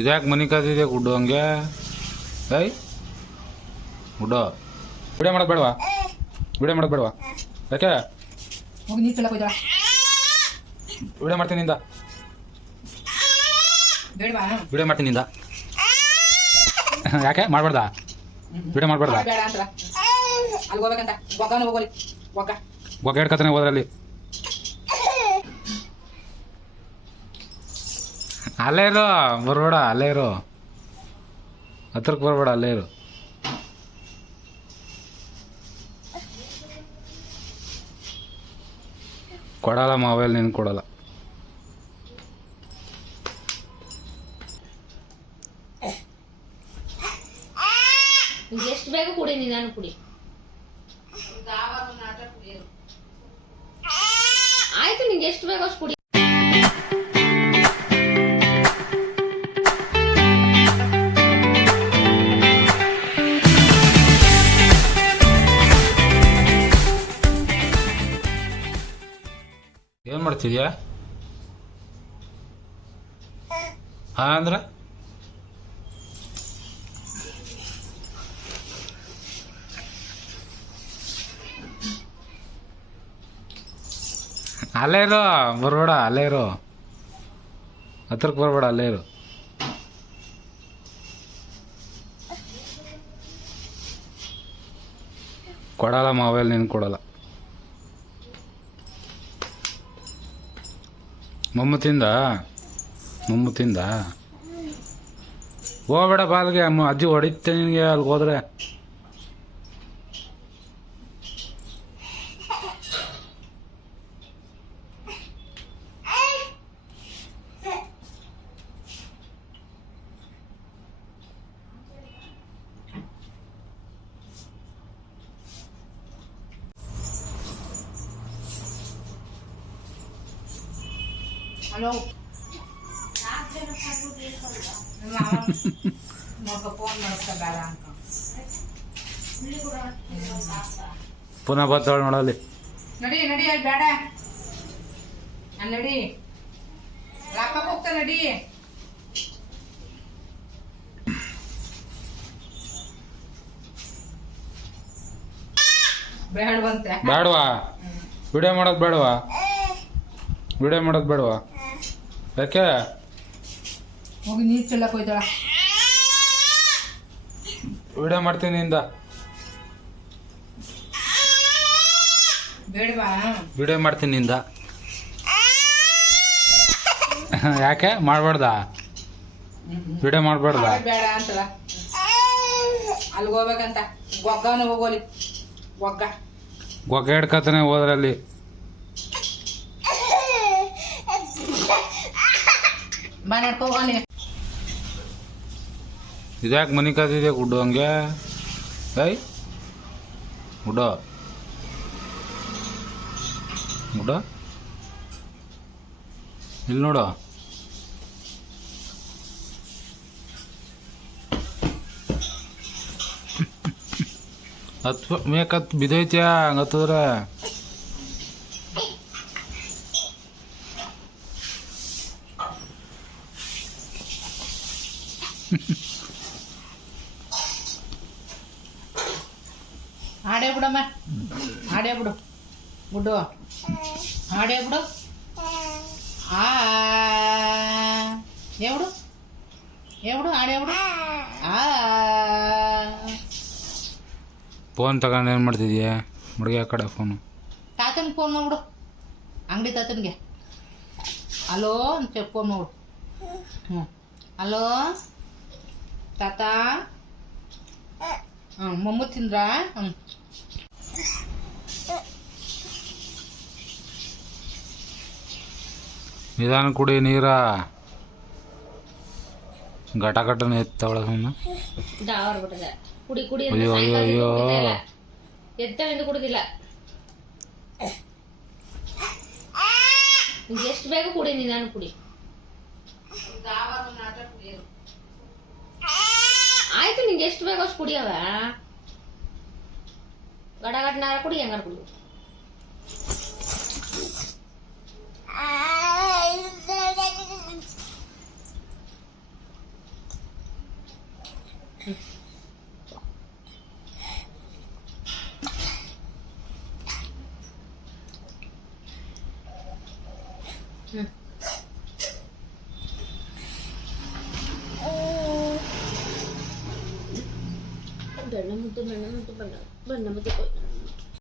ಇದ್ಯಾಕೆ ಮನೆ ಕಾದಿದೆ ಗುಡ್ಡು ಹಂಗೆ? ಏಯ್ ಗುಡ್ಡು. ವಿಡಿಯೋ ಮಾಡೋದು ಬೇಡವಾ? ವಿಡಿಯೋ ಮಾಡೋದು ಬೇಡವಾ? ಯಾಕೆ? ವಿಡಿಯೋ ಮಾಡ್ತೀನಿ ನಿಂದ. ವಿಡಿಯೋ ಮಾಡ್ತೀನಿ ನಿಂದ. ಯಾಕೆ? ಮಾಡ್ಬಾರ್ದಾ? ವಿಡಿಯೋ ಮಾಡ್ಬಾರ್ದಾ? ಗೊಗ್ಗೆ ಹಿಡ್ಕತಾನೆ ಹೋದ್ರಲ್ಲಿ. ಅಲ್ಲೇ ಇರು ಬರ್ಬೇಡ ಅಲ್ಲೇ ಇರು. ಹತ್ರಕ್ಕೆ ಬರ್ಬೇಡ ಅಲ್ಲೇ ಇರು. ಕೊಡಲ್ಲ ಮೊಬೈಲ್ ನೀನು ಕೊಡಲ್ಲ. ಎಷ್ಟು ಬೇಗ ಕುಡಿ ನಿಧಾನ ಕುಡಿ. ಆಯ್ತು ನಿಂಗೆ ಎಷ್ಟು ಬೇಗ ಅಷ್ಟು ಕುಡಿ. ಏನು ಮಾಡ್ತಿದ್ಯಾ? ಹಾ ಅಂದ್ರ? ಅಲ್ಲೇ ಇರೋ, ಬರ್ಬೇಡ, ಅಲ್ಲೇ ಇರೋ. ಹತ್ರಕ್ಕೆ ಬರ್ಬೇಡ, ಅಲ್ಲೇ ಇರು. ಕೊಡಲ್ಲ ಮೊಬೈಲ್ ನೀನು ಕೊಡಲ್ಲ. ಮಮ್ಮತಿಂದ ಮಮ್ಮತಿಂದ. ಹೋಗ್ಬೇಡ ಬಾಲ್ಗೆ ಅಮ್ಮ ಅಜ್ಜಿ ಹೊಡಿತೆ ನಿನಗೆ ಅಲ್ಲಿಗೆ ಹೋದ್ರೆ. ಹಲೋ. ಪುನಃ ಬರ್ತಾಳೆ ನೋಡಲ್ಲಿ ನಡಿ ನಡಿ ಅಲ್ಲಿ ಬೇಡ. ಅಲ್ಲಿ ನಡಿ. ಲಾಕಪ್ ಹೋಗ್ತಾ ನಡಿ. ಬೇಡವಂತೆ. ಬೇಡವಾ? ವಿಡಿಯೋ ಮಾಡೋದು ಬೇಡವಾ? ವಿಡಿಯೋ ಮಾಡೋದು ಬೇಡವಾ? ಯಾಕೆ? ಹೋಗಿ ನೀರು ಚೆಲ್ಲಕ್ಕೆ ಹೋಯ್ತಾಳ. ವಿಡಿಯೋ ಮಾಡ್ತೀನಿ ನಿಂದ. ಬೇಡವಾ? ವಿಡಿಯೋ ಮಾಡ್ತೀನಿ ನಿಂದ. ಯಾಕೆ? ಮಾಡಬಾರ್ದ? ವಿಡಿಯೋ ಮಾಡಬಾರ್ದ? ಬೇಡ ಅಂತಲ್ಲ ಅಲ್ಲಿಗೆ ಹೋಗ್ಬೇಕಂತ. ಗೊಗ್ಗನ ಹೋಗೋಲಿ ಗೊಗ್ಗ. ಗೊಗ್ಗ ಹಿಡ್ಕತಾನೆ ಹೋದ್ರಲ್ಲಿ. ಹೋಗೋನಿ ಇದ್ಯಾಕೆ ಮನೆ ಕಾದಿದೆ ಗುಡ್ಡು ಹಂಗೆ? ಐ ಗುಡ್ಡು ಗುಡ್ಡು ಇಲ್ಲಿ ನೋಡು. ಹತ್ ಮೇಕತ್ ಬಿದ್ದೈತ್ಯಾ ಹಂಗೆ ಆಡೇ ಬಿಡಮ್ಮ ಆಡೇ ಬಿಡು ಬಿಡು ಆಡೇ ಬಿಡು ಆ. ಏಬಿಡು ಏಬಿಡು ಆಡೇ ಬಿಡು ಆ. ಫೋನ್ ತಗೊಂಡು ಏನು ಮಾಡ್ತಿದ್ಯಾ? ಹುಡುಗಿ ಆ ಕಡೆ ಫೋನು. ತಾತನ ಫೋನ್ ಮಾಡ್ಬಿಡು. ಅಂಗಡಿ ತಾತನಿಗೆ. ಹಲೋ ಅಂತ ಫೋನ್ ಮಾಡ್ಬಿಡು. ಹ್ಞೂ ಹಲೋ ತಾತ ಹ್ಞೂ ಮೊಮ್ಮು ತಿಂದ್ರಾ ಹ್ಞೂ ನಿಧಾನ ಕುಡಿ ನೀರ ಘಟ ಘಟನೆ ಎತ್ತವಳ ಸುಮ್ಮನೆ ದಾವರ್ ಬಿಟ್ಟದ ಕುಡಿ ಕುಡಿ ಅಂತ ಅಯ್ಯೋ, ಅಯ್ಯೋ, ಸಾಯಂಕಾಲ ಅಯ್ಯೋ. ಕುಡಿತಾ ಇಲ್ಲ. ಎತ್ತವೆಂದು ಕುಡುದಿಲ್ಲ ನಿಂಗೆ ಎಷ್ಟು ಬೇಗ ಕುಡಿ ನಿಧಾನ ಕುಡಿ ಆಯ್ತು ನಿಂಗೆ ಎಷ್ಟು ಬೇಗ ಅಷ್ಟು ಕುಡಿಯವ ಗಡಗಡ್ನಾರ ಕುಡಿ ಹೆಂಗಾರ ಕುಡಿ Mm-hmm. berenam untuk berenam untuk berenam berenam untuk berenam